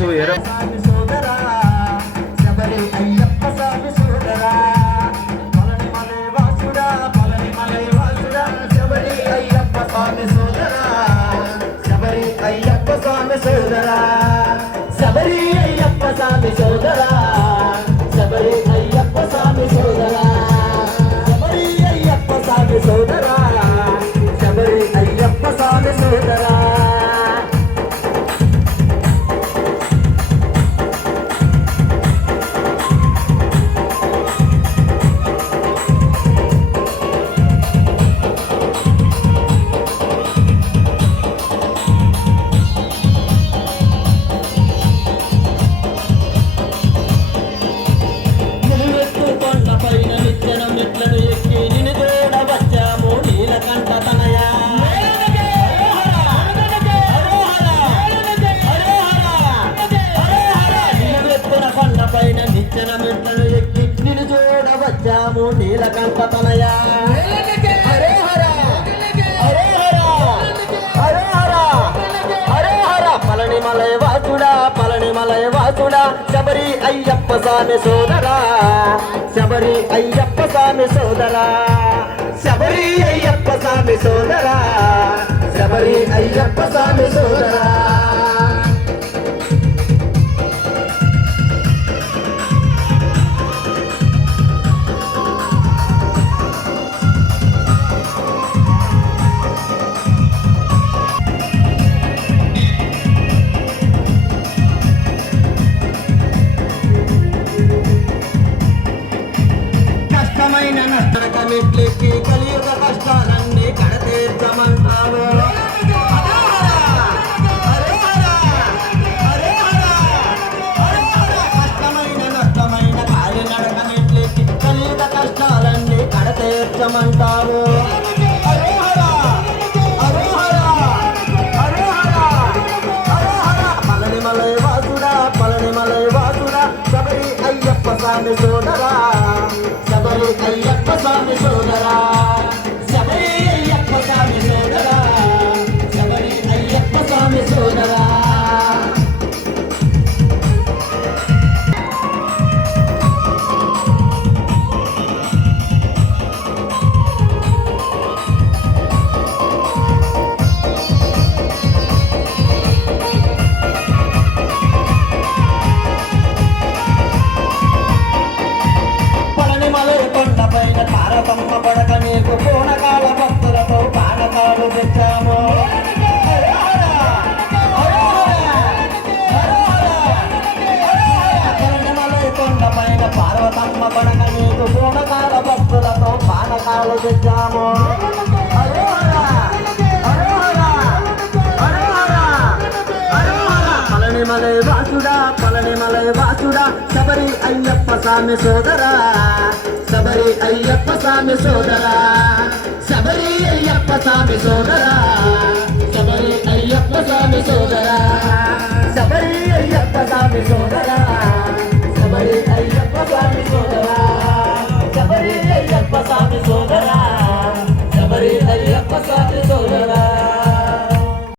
Next ఎర సోదరా శబరి అయ్యప్ప స్వామి సోదరా శబరి అయ్యప్ప స్వామి సోదరా శబరి అయ్యప్ప స్వామి సోదరా శబరి అయ్యప్ప స్వామి సోదరా. మెట్లను ఎక్కి నిన్ను చూడ వచ్చాము నీలకంఠ తనయ హరే హర హరే హర హరే హర హరే హర పళని మలై వాసుడా పళని మలై వాసుడా శబరి అయ్యప్ప స్వామి సోదరా. శబరి అయ్యప్ప స్వామి సోదరా. శబరి అయ్యప్ప స్వామి సోదరా. శబరి అయ్యప్ప స్వామి సోదరా. మెట్లెక్కి కలియుగ కష్టాలన్నీ కడతీర్చమంటావు కష్టమైన నష్టమైన కాలి నడక మెట్లెక్కి కలియుగ కష్టాలన్నీ కడతీర్చమంటావు హరోహర, మలై వాసుడా పలని మలై వాసుడా శబరి అయ్యప్ప స్వామి సోదరా. శబరి అయ్యప్ప స్వామి సోదరా. కొండపైన తారతమ్మ పడక నీకు పూనకాల భక్తులతో పానకాలు తెచ్చాము. కొండపైన పార్వతమ్మ పడక నీకు పూనకాల భక్తులతో పానకాలు తెచ్చాము. హర హర, హర హర, పళనిమలై వాసుడా పళనిమలై వాసుడా శబరి అయ్యప్ప స్వామి సోదరా. అయ్యప్ప స్వామి సోదరా శబరి అయ్యప్ప స్వామి సోదరా.